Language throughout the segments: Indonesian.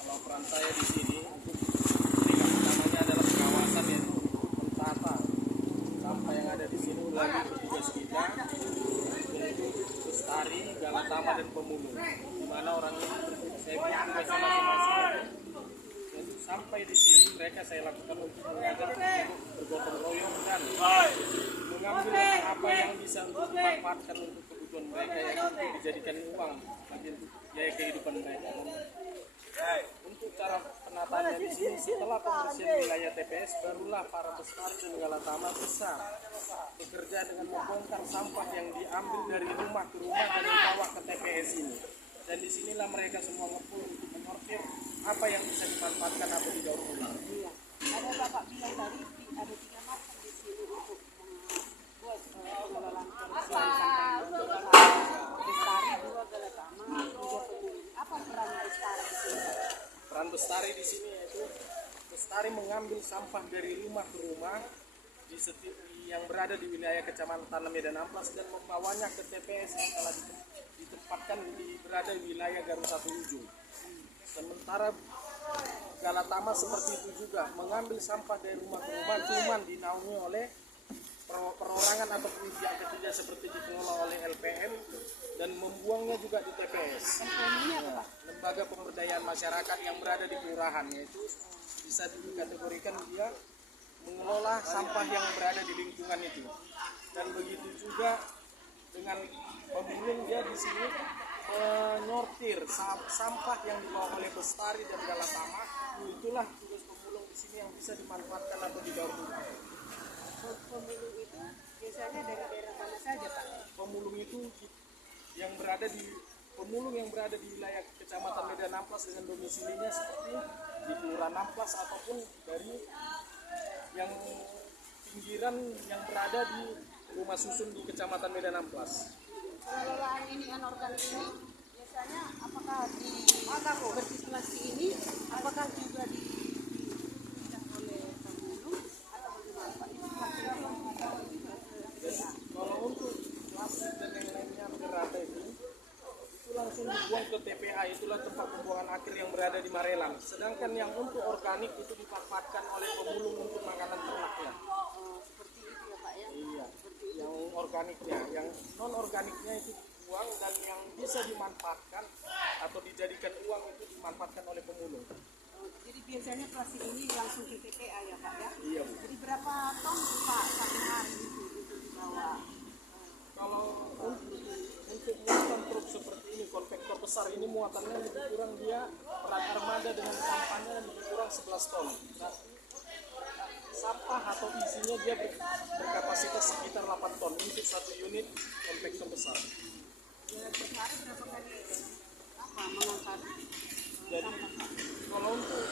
Kalau peran saya di sini untuk yang utamanya adalah pengawasan ya, mentata sampah yang ada di sini melalui petugas kita untuk Bestari, Galatama dan Pemulung. Di mana orangnya saya tugasnya masing-masing. Dan sampai di sini mereka saya lakukan untuk mengajak bergotong royong dan mengambil apa yang bisa untuk dimanfaatkan untuk kebutuhan mereka yang dijadikan uang bagi biaya kehidupan mereka. Untuk cara penataannya di sini setelah pembersihan wilayah TPS barulah para Bestari dan Galatama bisa bekerja dengan membongkar sampah yang diambil dari rumah ke rumah dan dibawa ke TPS ini. Dan disinilah mereka semua ngumpul untuk menyortir apa yang bisa dimanfaatkan atau didaur ulang. Iya. Ada Bapak bilang tadi ada 3 market di sini untuk membuat pengelolaan kebersihan sampah. Bestari, 2 Galatama, 3 Pemulung. Apa peran Bestari di sini? Peran Bestari di sini yaitu Bestari mengambil sampah dari rumah ke rumah di yang berada di wilayah Kecamatan Medan Amplas dan membawanya ke TPS yang telah ditempatkan berada di wilayah Garut 1 Ujung. Sementara Galatama seperti itu juga mengambil sampah dari rumah ke rumah, cuman dinaungi oleh perorangan atau pihak ketiga seperti dikelola oleh LPM dan membuangnya juga di TPS. Nah, lembaga pemberdayaan masyarakat yang berada di kelurahan, yaitu bisa dikategorikan dia mengelola sampah yang berada di lingkungan itu. Dan begitu juga dengan Pemulung, dia di sini menyortir sampah yang dibawa oleh Bestari dan Galatama. Itulah tugas Pemulung di sini yang bisa dimanfaatkan atau didaur ulang. Pemulung itu biasanya dari daerah mana saja, Pak? Pemulung itu yang berada di wilayah Kecamatan Medan Amplas dengan domisilinya seperti di Kelurahan Amplas ataupun dari yang pinggiran yang berada di rumah susun di Kecamatan Medan Amplas. Pengelolaan ini anorganik ini biasanya apakah di bersirkulasi ini apakah juga dipindah oleh Pemulung atau bagaimana, Pak? Kalau untuk plastik dan yang lainnya berada itu langsung dibuang ke TPA, itulah tempat pembuangan akhir yang berada di Marelang. Sedangkan yang untuk organik itu dimanfaatkan oleh Pemulung untuk makanan ternaknya. Seperti itu ya, Pak ya? Iya, yang organiknya, yang non organiknya itu dibuang dan yang bisa dimanfaatkan atau dijadikan uang itu dimanfaatkan oleh Pemulung. Jadi biasanya plastik ini langsung ke TPA ya, Pak ya? Iya, Bu. Jadi berapa ton Pak satu hari itu untuk dibawa? Kalau untuk muatan truk seperti ini, konvektor besar ini muatannya lebih kurang dia berat armada dengan sampahnya lebih kurang 11 ton. Nah, sampah atau isinya dia berkapasitas sekitar 8 ton untuk satu unit konvektor besar. Ya, per hari berapa kali mengangkat Jadi kalau untuk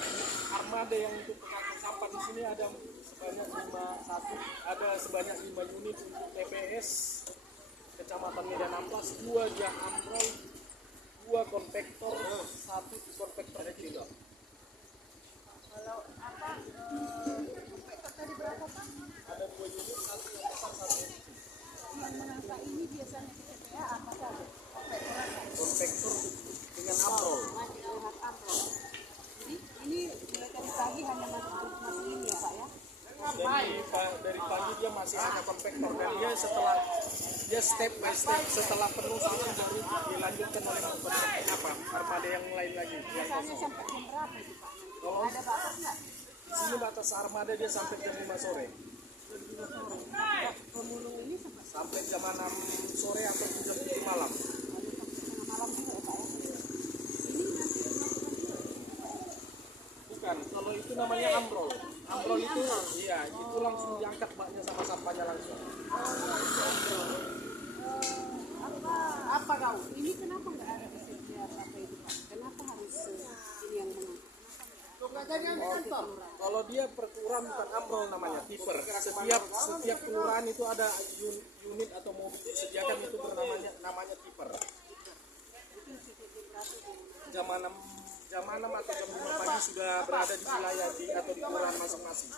armada yang untuk pengangkut sampah di sini ada sebanyak 5 unit untuk TPS Kecamatan Medan Amplas, 2 jam ambrol, 2 konvektor, 1 konvektor kecil. Kalau konvektor tadi berapa, Pak? Ada 2 unit, 1 yang besar, 1 yang kecil. Yang mengangkat ini biasanya di TPA apa saja? Konvektor apa? Konvektor dengan ambrol. Masih lihat ambrol. Jadi ini mulai tadi pagi hanya masuk ini ya, Pak ya? Dari pagi dia masih hanya konvektor dan dia step by step setelah penuh sampai baru dilanjutkan oleh armada yang lain lagi. Biasanya sampai jam berapa itu, Pak? Kalau Ada batas nggak? di sini batas armada dia sampai jam 5 sore. Pemulung ini Sampai jam 6 sore atau jam 7 malam. tengah malam juga ya, Pak ya? Ini nanti Bukan, kalau itu namanya ambrol. Ambrol itu, iya, itu langsung diangkat baknya sama sampahnya langsung. apa kau? Ini kenapa nggak ada setiap apa itu, Pak? Kenapa harus ini yang mengangkat? Kalau dia perkelurahan bukan ambrol namanya, tipper. Setiap kelurahan itu ada unit atau mobil disediakan itu namanya tipper. Jam 6 atau jam 5 pagi sudah berada di wilayah atau di kelurahan masing-masing.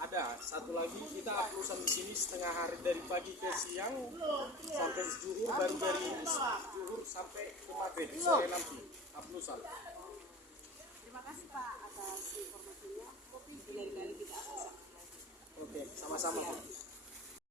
Ada satu lagi kita aplusan di sini setengah hari dari pagi ke siang sampai zuhur, baru dari zuhur sampai ke maghrib sore nanti aplusan. Terima kasih Pak atas informasinya. Lain kali kita akan sampai lagi. Oke, sama-sama.